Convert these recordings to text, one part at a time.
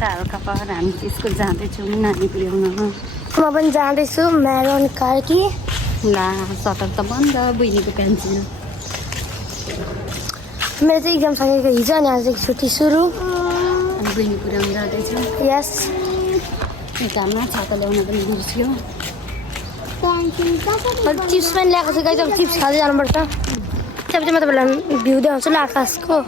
छ हल्का पर हामी स्कुल जाँदैछौँ नानी पुर्याउन म पनि जाँदैछु म्यारोन कार्की ला सटर त बन्द बहिनीको पेन्सिल मेरो चाहिँ इक्जाम सकेको हिजो अनि आज छुट्टी सुरु अनि बहिनी पुर्याउनु जाँदैछ यस यता हाम्रो छाता ल्याउन पनि बिर्स्यो चिप्स पनि ल्याएको छु गाइस अब चिप्स खाँदै जानुपर्छ त्यसपछि म तपाईँलाई भ्यू देखाउँछु ल आकाशको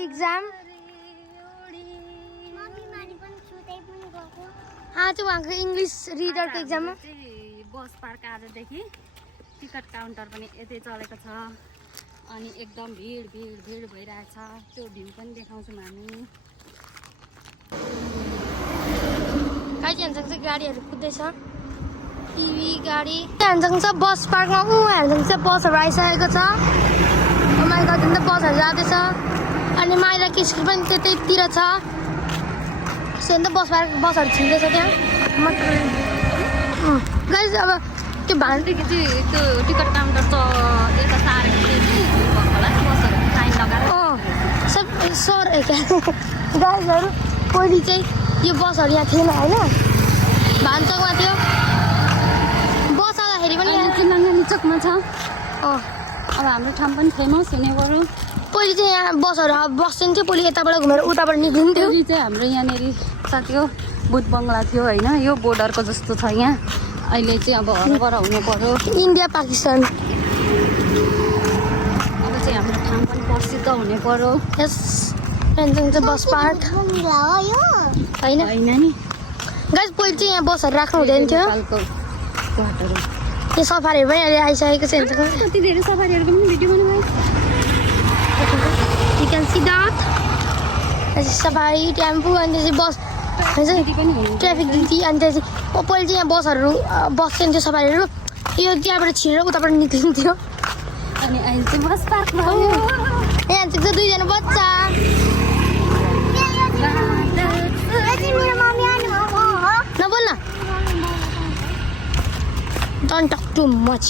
एक्जाम आज उहाँको इङ्ग्लिस रिडरको एक्जाममा बस पार्क आजदेखि टिकट काउन्टर पनि यतै चलेको छ अनि एकदम भिड भिड भिड भइरहेछ त्यो भ्यू पनि देखाउँछौँ हामी काइचान्सँग चाहिँ गाडीहरू कुद्दैछ टिभी गाडी हान्सँग छ बस पार्कमा हान्सँग चाहिँ बसहरू आइसकेको छ माइल गर्दा त बसहरू जाँदैछ अनि माइला स्कुल पनि त्यतैतिर छ अन्त बस पार्क बसहरू छिर्दैछ त्यहाँ गाइस अब त्यो भान्देखि चाहिँ त्यो टिकट काउन्टर त यता सारेको होला बसहरू लाइन लगाएर सब सर गाइजहरू पहिले चाहिँ यो बसहरू यहाँ थिएन होइन भान्चोकमा थियो बस आउँदाखेरि पनि यहाँ निचकमा छ अब हाम्रो ठाउँ पनि फेमस हुने बरु पहिले चाहिँ यहाँ बसहरू अब बस्दिन्थ्यो पहिले यताबाट घुमेर उताबाट निक्लिन्थ्यो चाहिँ हाम्रो यहाँनिर साथीको बुध बङ्गला थियो होइन यो बोर्डरको जस्तो छ यहाँ अहिले चाहिँ अब हरबर हुनु पर्यो इन्डिया पाकिस्तान अब चाहिँ हाम्रो ठाउँ पनि प्रसिद्ध हुने पर्यो यस चाहिँ बस पार्क होइन नि गाइस पहिले चाहिँ यहाँ बसहरू राख्नु हुँदैन थियो यो सफारीहरू पनि अहिले आइसकेको छ कति धेरै सफारीहरूको पनि भिडियो बनाउनु You can see that. Safari tempo अनि त्यसपछि बस ट्राफिक ड्युटी अनि त्यसपछि पहिले चाहिँ यहाँ बसहरू बस्थिन्थ्यो सफारीहरू यो त्यहाँबाट छिरेर उताबाट निक्लिन्थ्यो अनि अहिले चाहिँ बस पार्कमा यहाँ चाहिँ दुईजना बच्चा नबोल न Don't talk too much.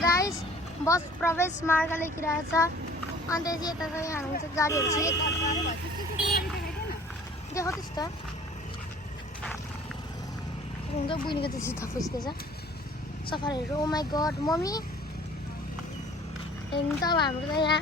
Guys bus प्रवेश मार्ग लेखिरहेछ अनि त्यसपछि यता चाहिँ हाल्नुहुन्छ गाडीहरू चाहिँ देखाउँदैछ त हुन्छ बुनीको चाहिँ जुत्ता फुस्केछ सफारीहरू ओ माई गड मम्मी हेर्नु त अब हाम्रो त यहाँ